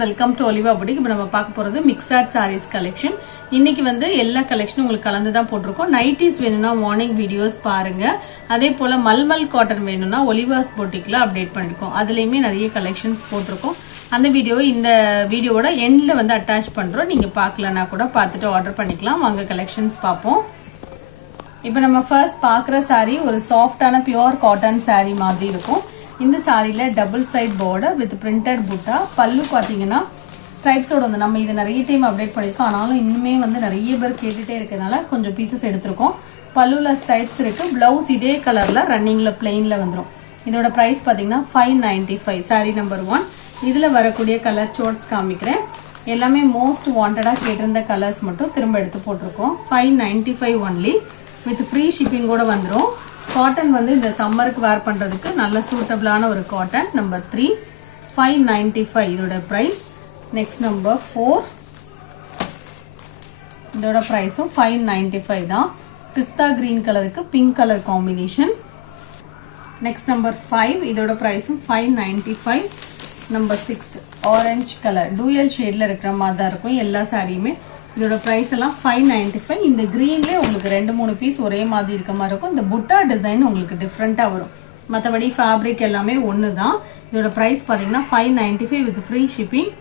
Welcome to Olivia boutique. இப்போ நம்ம பார்க்க போறது மிக்சட் சாரீஸ் கலெக்ஷன். இன்னைக்கு வந்து எல்லா கலெக்ஷனும் உங்களுக்கு கலந்து தான் போட்டிருக்கோம். நைட்டிஸ் வேணும்னா மார்னிங் வீடியோஸ் பாருங்க. அதே போல மல்மல் காட்டன் வேணும்னா ஒலிவாஸ் புட்டிக்ல அப்டேட் பண்ணிருக்கோம். அதுலயுமே நிறைய கலெக்ஷன்ஸ் போட்டிருக்கோம். அந்த வீடியோ இந்த வீடியோவோட எண்ட்ல வந்து அட்டாச் பண்றோம். நீங்க பார்க்கலனா கூட பார்த்துட்டு ஆர்டர் பண்ணிக்கலாம். வாங்க கலெக்ஷன்ஸ் பார்ப்போம். இப்போ நம்ம ஃபர்ஸ்ட் பார்க்குற சாரீ ஒரு சாஃப்டான பியூர் காட்டன் சாரீ மாதிரி இருக்கும். இந்த சாரியில double side border with printed butta. பல்லு பார்த்தீங்கன்னா ஸ்ட்ரைப்ஸோட வந்து நம்ம இது நிறைய டைம் அப்டேட் பண்ணியிருக்கோம். ஆனாலும் இன்னுமே வந்து நிறைய பேர் கேட்டுட்டே இருக்கிறதுனால கொஞ்சம் பீசஸ் எடுத்திருக்கோம். பல்லுல ஸ்ட்ரைப்ஸ் இருக்கு. பிளவுஸ் இதே கலர்ல ரன்னிங்ல பிளெயின்ல வந்துடும். இதோட பிரைஸ் பார்த்தீங்கன்னா 595. Sorry number 1. இதுல வரக்கூடிய கலர் சோட்ஸ் காமிக்கிறேன். எல்லாமே மோஸ்ட் வாண்டடா கேட்டிருந்த கலர்ஸ் மட்டும் திரும்ப எடுத்து போட்டிருக்கோம். 595 ஒன்லி வித் ஃப்ரீ ஷிப்பிங்கோட வந்துடும். காட்டன் வந்து இந்த சம்மருக்கு வேர் பண்றதுக்கு நல்ல சூட்டபிளான ஒரு காட்டன். நம்பர் 3 595 இதோட பிரைஸ். நெக்ஸ்ட் நம்பர் 4 இதோட பிரைஸும் 595 தான். பிஸ்தா கிரீன் கலருக்கு pink colour combination. Next number 5 இதோட பிரைஸும் 595. நம்பர் 6 ஆரஞ்சு கலர் டூயல் ஷேட்ல இருக்கிற மாதிரி தான் இருக்கும் எல்லா சாரியுமே. இதோட பிரைஸ் எல்லாம் 595. இந்த கிரீன்லேயே உங்களுக்கு 2-3 பீஸ் ஒரே மாதிரி இருக்க மாதிரி இருக்கும். இந்த புட்டா டிசைன் உங்களுக்கு டிஃப்ரெண்டா வரும். மற்றபடி ஃபேப்ரிக் எல்லாமே ஒன்று தான். இதோட பிரைஸ் பார்த்தீங்கன்னா 595 with free shipping.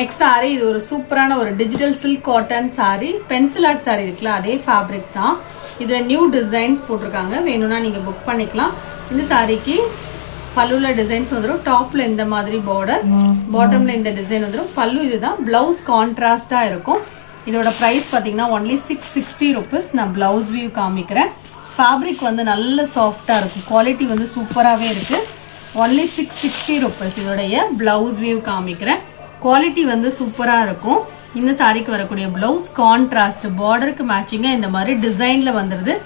Next sorry இது ஒரு சூப்பரான ஒரு digital silk cotton sorry. Pencil art sorry இருக்குல்ல அதே ஃபேப்ரிக் தான். இதுல நியூ டிசைன்ஸ் போட்டிருக்காங்க. வேணும்னா நீங்க புக் பண்ணிக்கலாம். இந்த சாரிக்கு பல்லுல டிசைன்ஸ் வந்துடும். டாப்ல இந்த மாதிரி பார்டர், பாட்டம்ல இந்த டிசைன் வந்துடும். பல்லு இதுதான். பிளவுஸ் கான்ட்ராஸ்டா இருக்கும். இதோட பிரைஸ் பாத்தீங்கன்னா ஒன்லி 660 rupees. நான் பிளவுஸ் வியூ காமிக்கிறேன். ஃபேப்ரிக் வந்து நல்ல சாஃப்டா இருக்கும். குவாலிட்டி வந்து சூப்பராகவே இருக்கு. Only 660 rupees. இதோடைய பிளவுஸ் வியூ காமிக்கிறேன். குவாலிட்டி வந்து சூப்பரா இருக்கும். இந்த சாரிக்கு வரக்கூடிய பிளவுஸ் கான்ட்ராஸ்ட் பார்டருக்கு மேட்சிங்கா இந்த மாதிரி டிசைன்ல வந்துருது.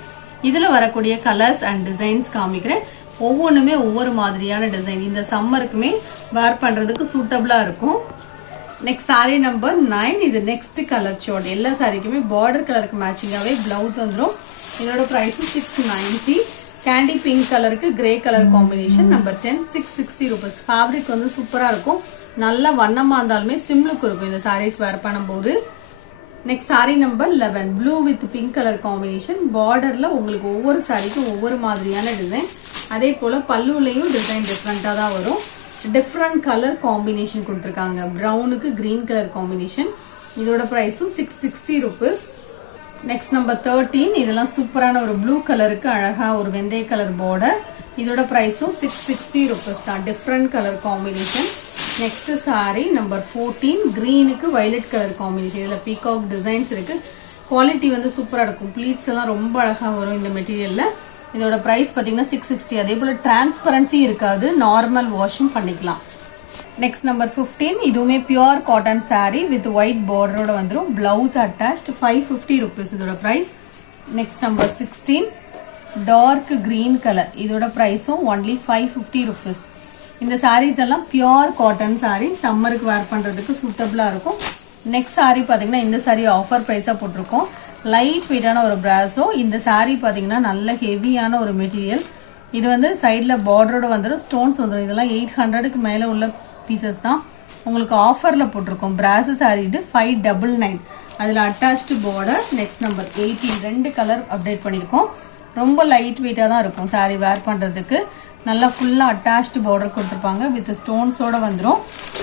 இதுல வரக்கூடிய கலர்ஸ் அண்ட் டிசைன்ஸ் காமிக்கிறேன். ஒவ்வொன்றுமே ஒவ்வொரு மாதிரியான டிசைன். இந்த சம்மருக்குமே வேர் பண்றதுக்கு சூட்டபிளா இருக்கும். நெக்ஸ்ட் சாரி நம்பர் 9 இது நெக்ஸ்ட் கலர் ஷோட். எல்லா சாரிக்குமே பார்டர் கலருக்கு மேட்சிங்காவே பிளவுஸ் வந்துடும். இதோட பிரைஸ் 690. கேண்டி பிங்க் கலருக்கு grey colour combination. Number 10 660 rupees. Fabric வந்து சூப்பரா இருக்கும். நல்ல வண்ணமா இருந்தாலுமே ஸ்லிம்லுக்கு இருக்கும் இந்த சாரீஸ் வேர் பண்ணும்போது. Next sari number 11 blue with pink colour combination. பார்டர்ல உங்களுக்கு ஒவ்வொரு சாரிக்கும் ஒவ்வொரு மாதிரியான டிசைன். அதே போல பல்லுலையும் டிசைன் டிஃப்ரெண்டா தான் வரும். டிஃப்ரெண்ட் கலர் காம்பினேஷன் கொடுத்துருக்காங்க. ப்ரௌனுக்கு கிரீன் கலர் காம்பினேஷன். இதோட பிரைஸும் 660 rupees. நெக்ஸ்ட் நம்பர் 13 இதெல்லாம் சூப்பரான ஒரு ப்ளூ கலருக்கு அழகா ஒரு வெந்தய கலர் பார்டர். இதோட பிரைஸும் 660 rupees தான். Different colour combination. Next sari number 14 கிரீனுக்கு வயலட் கலர் காம்பினேஷன். இதுல பீகாக் டிசைன்ஸ் இருக்கு. குவாலிட்டி வந்து சூப்பரா இருக்கும். ப்ளீட்ஸ் எல்லாம் ரொம்ப அழகா வரும் இந்த மெட்டீரியல்ல. இதோட பிரைஸ் பாத்தீங்கன்னா 660. அதே போல டிரான்ஸ்பரன்சி இருக்காது. நார்மல் வாஷிங் பண்ணிக்கலாம். நெக்ஸ்ட் நம்பர் 15 இதுவுமே pure cotton sari with white பார்டரோட வந்துடும். பிளவுஸ் அட்டாச்ட் 550 rupees இதோட price. Next number 16 dark green colour. இதோட பிரைஸும் ஒன்லி 550 rupees. இந்த சாரீஸ் எல்லாம் பியூர் காட்டன் சாரி. சம்மருக்கு வேர் பண்றதுக்கு சூட்டபிளா இருக்கும். நெக்ஸ்ட் சாரி பாத்தீங்கன்னா இந்த சாரி ஆஃபர் பிரைஸா போட்டிருக்கோம். லைட் வெயிட்டான ஒரு பிராஸோ. இந்த சாரி பாத்தீங்கன்னா நல்ல ஹெவியான ஒரு மெட்டீரியல். இது வந்து சைட்ல பார்டரோட வந்துடும். ஸ்டோன்ஸ் வந்துடும். இதெல்லாம் 800க்கு மேல உள்ள பீசஸ் தான். உங்களுக்கு ஆஃபர்ல போட்டிருக்கோம். பிராஸ் சாரி இது 599. அதுல attached border. Next number 18 2 colour update பண்ணிருக்கோம். ரொம்ப லைட் வெயிட்டா தான் இருக்கும் சாரி வேர் பண்றதுக்கு. நல்லா ஃபுல்லா அட்டாச்டு பார்டர் கொடுத்துருப்பாங்க வித் ஸ்டோன்ஸோட வந்துடும்.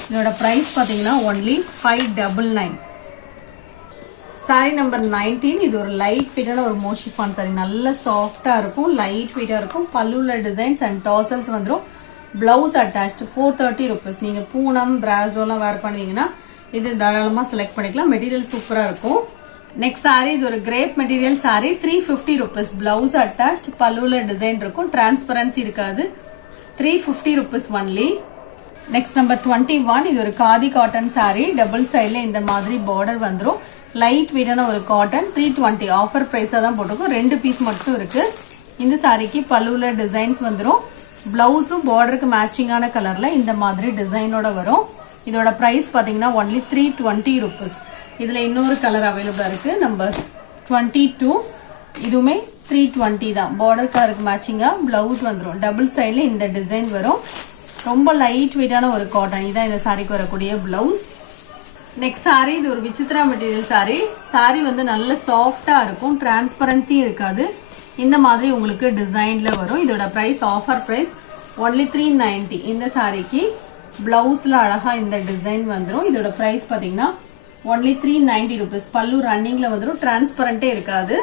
இதோட பிரைஸ் பாத்தீங்கன்னா ஒன்லி 599. சாரி நம்பர் 19 இது ஒரு லைட் வெயிட்டான ஒரு மோஷிஃபான் சாரி. நல்ல சாஃப்டா இருக்கும். லைட் வெயிட்டா இருக்கும். பல்லுல டிசைன்ஸ் அண்ட் டாசல்ஸ் வந்துடும். Blouse attached 430 rupees. நீங்க பூனம் பிராசோலாம் வேர் பண்ணுவீங்கன்னா இது தாராளமா செலக்ட் பண்ணிக்கலாம். மெட்டீரியல் சூப்பரா இருக்கும். நெக்ஸ்ட் சாரி இது ஒரு grape material sorry 350 rupees. Blouse attached பல்லுல டிசைன் இருக்கும். டிரான்ஸ்பரன்சி இருக்காது. 350 rupees ஒன்லி. நெக்ஸ்ட் நம்பர் 21 இது ஒரு காதி காட்டன் சாரி. டபுள் சைட்ல இந்த மாதிரி பார்டர் வந்துடும். லைட் வெயிட்டான ஒரு காட்டன் 320. ஆஃபர் பிரைஸா தான் போட்டிருக்கோம். 2 பீஸ் மட்டும் இருக்கு. இந்த சாரிக்கு பல்லுல டிசைன்ஸ் வந்துடும். பிளவுஸும் பார்டருக்கு மேட்சிங்கான கலர்ல இந்த மாதிரி டிசைனோட வரும். இதோட பிரைஸ் பாத்தீங்கன்னா ஒன்லி 320 rupees. இதுல இன்னொரு கலர் அவைலபிளா இருக்கு. நம்பர் 22 இதுவுமே 320 தான். பார்டர் கலருக்கு மேட்சிங்கா பிளவுஸ் வந்துடும். டபுள் சைட்ல இந்த டிசைன் வரும். ரொம்ப லைட் வெயிட்டான ஒரு காட்டன். இதான் இந்த சாரிக்கு வரக்கூடிய பிளவுஸ். நெக்ஸ்ட் சாரி, இது ஒரு விசித்ரா மெட்டீரியல் சாரி. சாரி வந்து நல்ல சாஃப்டா இருக்கும், டிரான்ஸ்பரன்சியும் இருக்காது. இந்த மாதிரி உங்களுக்கு டிசைன்ல வரும். இதோட பிரைஸ் ஆஃபர் பிரைஸ் ஒன்லி 390. இந்த சாரிக்கு பிளவுஸ்ல அழகா இந்த டிசைன் வந்துடும். இதோட பிரைஸ் பாத்தீங்கன்னா ஒன்லி 390 rupees. பல்லு ரன்னிங்ல வந்துடும், டிரான்ஸ்பரண்டே இருக்காது.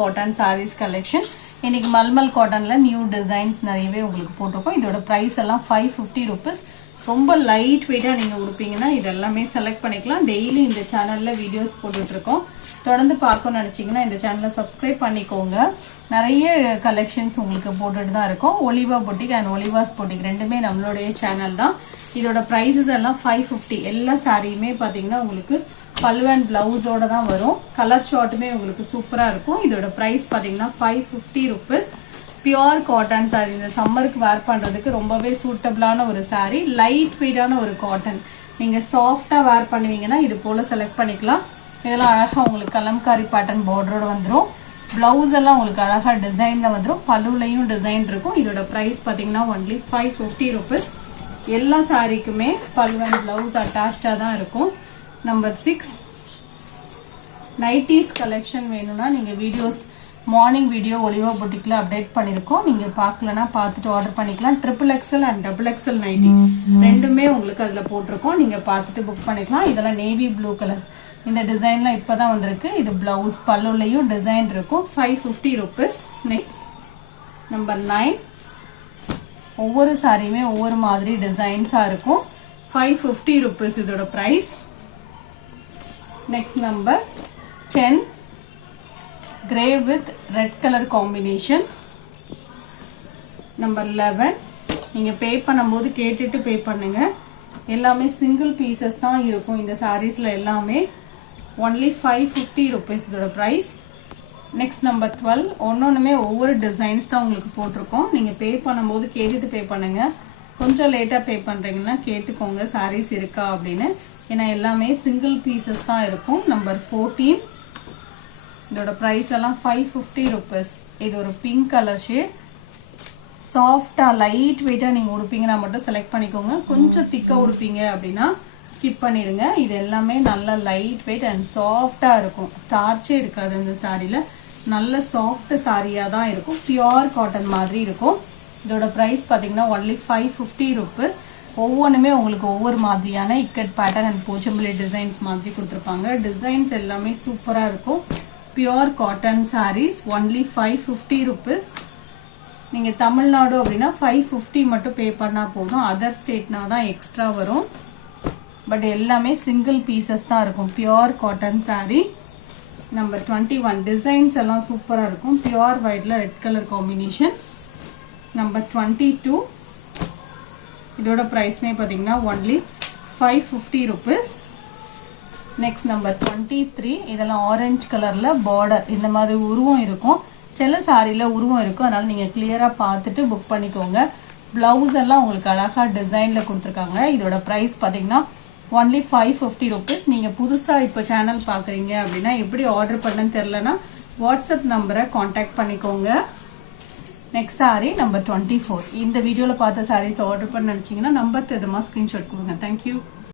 Cotton saris collection. இன்னைக்கு மல்மல் காட்டன்ல நியூ டிசைன்ஸ் நிறையவே உங்களுக்கு போட்டிருக்கோம். இதோட பிரைஸ் எல்லாம் 550 rupees. ரொம்ப லைட் வெயிட்டா நீங்க உடுப்பீங்கன்னா இதெல்லாமே செலக்ட் பண்ணிக்கலாம். டெய்லி இந்த சேனல்ல வீடியோஸ் போட்டுட்டு இருக்கோம். தொடர்ந்து பார்க்கணும்னு நினைச்சீங்கன்னா இந்த சேனலை சப்ஸ்கிரைப் பண்ணிக்கோங்க. நிறைய கலெக்ஷன்ஸ் உங்களுக்கு போட்டுட்டு தான் இருக்கும். ஒலிவா பொட்டிக் அண்ட் ஒலிவாஸ் பொட்டிக் ரெண்டுமே நம்மளுடைய சேனல் தான். இதோட பிரைசஸ் எல்லாம் 550. எல்லா சாரியுமே பாத்தீங்கன்னா உங்களுக்கு பல்லு அண்ட் பிளவுஸோட தான் வரும். கலர் ஷார்ட்டுமே உங்களுக்கு சூப்பரா இருக்கும். இதோட பிரைஸ் பாத்தீங்கன்னா 550 rupees. Pure cotton sorry. இந்த சம்மருக்கு வேர் பண்றதுக்கு ரொம்பவே சூட்டபிளான ஒரு சாரி. லைட் வெயிட்டான ஒரு காட்டன். நீங்க சாஃப்டா வேர் பண்ணுவீங்கன்னா இது போல செலக்ட் பண்ணிக்கலாம். இதெல்லாம் அழகா உங்களுக்கு கலம்காரி பேட்டர்ன் பார்டரோட வந்துடும். பிளவுஸ் எல்லாம் உங்களுக்கு அழகா டிசைன்ல வந்துடும். பல்லுலையும் டிசைன் இருக்கும். இதோட பிரைஸ் பாத்தீங்கன்னா ஒன்லி 550 rupees. எல்லா சாரிக்குமே பல்லு அண்ட் பிளவுஸ் அட்டாச்சா தான் இருக்கும். நம்பர் 6 நைட்டிஸ் கலெக்ஷன் வேணும்னா நீங்க videos morning video Olivia பொட்டிக்ல update பண்ணிருக்கோம். நீங்க பார்க்கலனா பார்த்துட்டு ஆர்டர் பண்ணிக்கலாம். XXL அண்ட் XXL நைட்டி ரெண்டுமே உங்களுக்கு அதுல போட்டிருக்கோம். நீங்க பார்த்துட்டு புக் பண்ணிக்கலாம். இதெல்லாம் நேவி ப்ளூ கலர். இந்த டிசைன்லாம் இப்பதான் வந்திருக்கு. இது பிளவுஸ் பல்லுலையும் டிசைன் இருக்கும். 550 rupees. நம்பர் 9 ஒவ்வொரு சாரியுமே ஒவ்வொரு மாதிரி டிசைன்ஸா இருக்கும். 550 rupees இதோட price. Next number 10 grey with red colour combination. Number 11 நீங்க பே பண்ணும்போது கேட்டுட்டு பே பண்ணுங்க. எல்லாமே சிங்கிள் பீசஸ் தான் இருக்கும் இந்த சாரீஸ்ல எல்லாமே. ஒன்லி 550 rupees இதோட பிரைஸ். நெக்ஸ்ட் நம்பர் 12 ஒன்னொன்னுமே ஒவ்வொரு டிசைன்ஸ் தான் உங்களுக்கு போட்டிருக்கோம். நீங்க பே பண்ணும்போது கேட்டுட்டு பே பண்ணுங்க. கொஞ்சம் லேட்டா பே பண்றீங்கன்னா கேட்டுக்கோங்க சாரீஸ் இருக்கா அப்படின்னு. ஏன்னா எல்லாமே சிங்கிள் பீசஸ் தான் இருக்கும். நம்பர் 14 இதோட பிரைஸ் எல்லாம் 550 rupees. இது ஒரு பிங்க் கலர் ஷேட். சாஃப்டா லைட் வெயிட்டா நீங்க உடுப்பீங்கன்னா மட்டும் செலக்ட் பண்ணிக்கோங்க. கொஞ்சம் திக்கா உடுப்பீங்க அப்படின்னா ஸ்கிப் பண்ணிருங்க. இது எல்லாமே நல்ல லைட் வெயிட் அண்ட் சாஃப்டா இருக்கும். ஸ்டார்ச்சே இருக்காது இந்த சாரியில. நல்ல சாஃப்ட் சாரியா தான் இருக்கும். பியூர் காட்டன் மாதிரி இருக்கும். இதோட பிரைஸ் பாத்தீங்கன்னா ஒன்லி 550 rupees. ஒவ்வொன்றுமே உங்களுக்கு ஒவ்வொரு மாதிரியான ikat pattern and Pochampally designs மாதிரி கொடுத்துருப்பாங்க. டிசைன்ஸ் எல்லாமே சூப்பரா இருக்கும். Pure cotton saris only 550 rupees. நீங்க தமிழ்நாடு அப்படின்னா 550 மட்டும் பே பண்ணா போதும். அதர் ஸ்டேட்னா தான் எக்ஸ்ட்ரா வரும். பட் எல்லாமே சிங்கிள் பீசஸ் தான் இருக்கும். Pure cotton sari. Number 21 designs எல்லாம் சூப்பரா இருக்கும். பியூர் ஒயிட்ல ரெட் கலர் காம்பினேஷன். நம்பர் 22 இதோட பிரைஸ்மே பாத்தீங்கன்னா ஒன்லி 550 rupees. நெக்ஸ்ட் நம்பர் 23 இதெல்லாம் ஆரஞ்சு கலர்ல பார்டர் இந்த மாதிரி உருவம் இருக்கும். சில சாரியில உருவம் இருக்கும். அதனால நீங்க கிளியரா பார்த்துட்டு புக் பண்ணிக்கோங்க. பிளவுஸ் எல்லாம் உங்களுக்கு அழகா டிசைன்ல கொடுத்துருக்காங்க. இதோட பிரைஸ் பாத்தீங்கன்னா ஒன்லி 550 rupees. நீங்க புதுசா இப்போ சேனல் பாக்குறீங்க அப்படின்னா எப்படி ஆர்டர் பண்ணன்னு தெரியலனா வாட்ஸ்அப் நம்பரை கான்டாக்ட் பண்ணிக்கோங்க. Next sari number 24. இந்த வீடியோல பார்த்த சாரீஸ் ஆர்டர் பண்ண நினைச்சீங்கன்னா நம்பர் தெரியுமா ஸ்கிரீன்ஷாட் கொடுங்க. தேங்க்யூ.